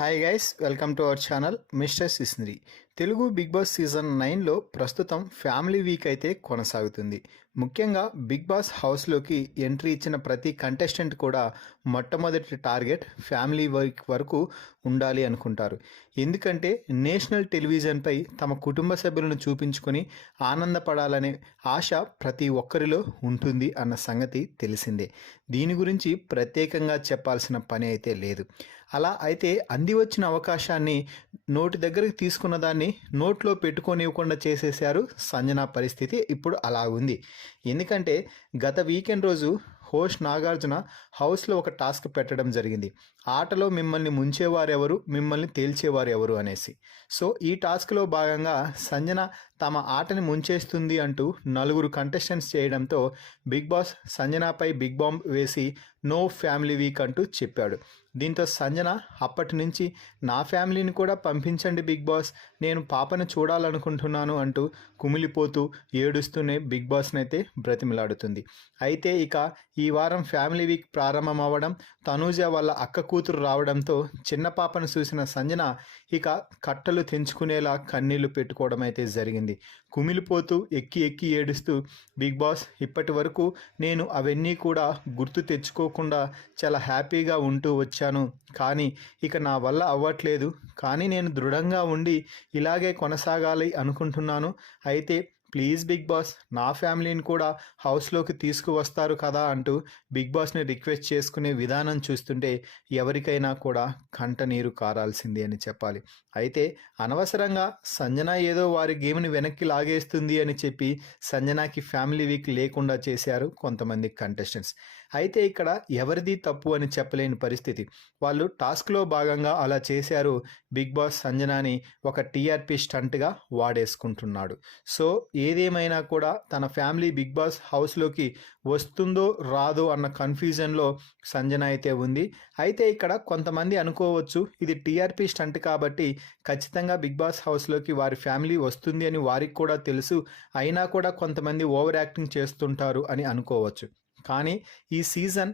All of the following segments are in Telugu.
Hi guys, welcome to our channel mister సిస్నరీ. తెలుగు బిగ్ బాస్ సీజన్ 9లో ప్రస్తుతం ఫ్యామిలీ వీక్ అయితే కొనసాగుతుంది. ముఖ్యంగా బిగ్ బాస్ హౌస్లోకి ఎంట్రీ ఇచ్చిన ప్రతి కంటెస్టెంట్ కూడా మొట్టమొదటి టార్గెట్ ఫ్యామిలీ వీక్ వరకు ఉండాలి అనుకుంటారు. ఎందుకంటే నేషనల్ టెలివిజన్పై తమ కుటుంబ సభ్యులను చూపించుకొని ఆనందపడాలనే ఆశ ప్రతి ఒక్కరిలో ఉంటుంది అన్న సంగతి తెలిసిందే. దీని గురించి ప్రత్యేకంగా చెప్పాల్సిన పని అయితే లేదు. అలా అయితే అంది వచ్చిన అవకాశాన్ని నోటి దగ్గరికి తీసుకున్న దాన్ని నోట్లో పెట్టుకోనివ్వకుండా చేసేశారు సంజన. పరిస్థితి ఇప్పుడు అలా ఉంది. ఎందుకంటే గత వీకెండ్ రోజు హోస్ట్ నాగార్జున హౌస్లో ఒక టాస్క్ పెట్టడం జరిగింది. ఆటలో మిమ్మల్ని ముంచేవారెవరు, మిమ్మల్ని తేల్చేవారు ఎవరు అనేసి. సో ఈ టాస్క్లో భాగంగా సంజన తమ ఆటని ముంచేస్తుంది అంటూ నలుగురు కంటెస్టెంట్స్ చేయడంతో బిగ్ బాస్ సంజనపై బిగ్ బాంబ్ వేసి నో ఫ్యామిలీ వీక్ అంటూ చెప్పాడు. దీంతో సంజన అప్పటి నుంచి నా ఫ్యామిలీని కూడా పంపించండి బిగ్ బాస్, నేను పాపను చూడాలనుకుంటున్నాను అంటూ కుమిలిపోతూ ఏడుస్తూనే బిగ్ బాస్ని అయితే బ్రతిమలాడుతుంది. అయితే ఇక ఈ వారం ఫ్యామిలీ వీక్ ప్రారంభం అవ్వడం, తనూజ వాళ్ళ అక్క కూతురు రావడంతో చిన్న పాపను చూసిన సంజన ఇక కట్టలు తెంచుకునేలా కన్నీళ్లు పెట్టుకోవడం అయితే జరిగింది. కుమిలిపోతూ ఎక్కి ఎక్కి ఏడుస్తూ బిగ్ బాస్, ఇప్పటి వరకు నేను అవన్నీ కూడా గుర్తు తెచ్చుకోకుండా చాలా హ్యాపీగా ఉంటూ వచ్చాను, కానీ ఇక నా వల్ల అవ్వట్లేదు, కానీ నేను దృఢంగా ఉండి ఇలాగే కొనసాగాలి అనుకుంటున్నాను. అయితే ప్లీజ్ బిగ్ బాస్, నా ఫ్యామిలీని కూడా హౌస్లోకి తీసుకువస్తారు కదా అంటూ బిగ్ బాస్ని రిక్వెస్ట్ చేసుకునే విధానం చూస్తుంటే ఎవరికైనా కూడా కంట నీరు కారాల్సింది అని చెప్పాలి. అయితే అనవసరంగా సంజన ఏదో వారి గేమ్ని వెనక్కి లాగేస్తుంది అని చెప్పి సంజనాకి ఫ్యామిలీ వీక్ లేకుండా చేశారు కొంతమంది కంటెస్టెంట్స్. అయితే ఇక్కడ ఎవరిది తప్పు అని చెప్పలేని పరిస్థితి. వాళ్ళు టాస్క్లో భాగంగా అలా చేశారు. బిగ్ బాస్ సంజనాని ఒక టీఆర్పీ స్టంట్గా వాడేసుకుంటున్నాడు. సో ఏదేమైనా కూడా తన ఫ్యామిలీ బిగ్ బాస్ హౌస్లోకి వస్తుందో రాదో అన్న కన్ఫ్యూజన్లో సంజన అయితే ఉంది. అయితే ఇక్కడ కొంతమంది అనుకోవచ్చు, ఇది టీఆర్పీ స్టంట్ కాబట్టి ఖచ్చితంగా బిగ్ బాస్ హౌస్లోకి వారి ఫ్యామిలీ వస్తుంది అని వారికి కూడా తెలుసు, అయినా కూడా కొంతమంది ఓవర్ యాక్టింగ్ చేస్తుంటారు అని అనుకోవచ్చు. కానీ ఈ సీజన్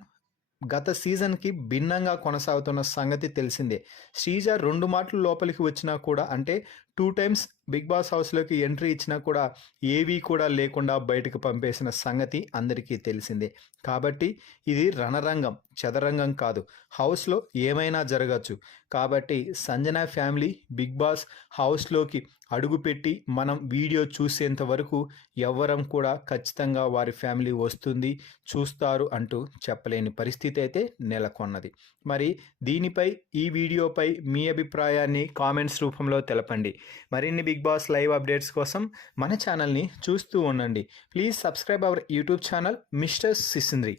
గత సీజన్కి భిన్నంగా కొనసాగుతున్న సంగతి తెలిసిందే. శ్రీజ 2 మాటలు లోపలికి వచ్చినా కూడా, అంటే 2 టైమ్స్ బిగ్ బాస్ హౌస్లోకి ఎంట్రీ ఇచ్చినా కూడా ఏవీ కూడా లేకుండా బయటకు పంపేసిన సంగతి అందరికీ తెలిసిందే. కాబట్టి ఇది రణరంగం, చదరంగం కాదు. హౌస్లో ఏమైనా జరగచ్చు. కాబట్టి సంజన ఫ్యామిలీ బిగ్ బాస్ హౌస్లోకి అడుగుపెట్టి మనం వీడియో చూసేంత వరకు ఎవ్వరం కూడా ఖచ్చితంగా వారి ఫ్యామిలీ వస్తుంది, చూస్తారు అంటూ చెప్పలేని పరిస్థితి అయితే నెలకొన్నది. మరి దీనిపై, ఈ వీడియోపై మీ అభిప్రాయాన్ని కామెంట్స్ రూపంలో తెలపండి. మరిన్ని బిగ్ బాస్ లైవ్ అప్డేట్స్ కోసం మన ఛానల్ని చూస్తూ ఉండండి. Please subscribe our YouTube channel mister సిసింద్రి.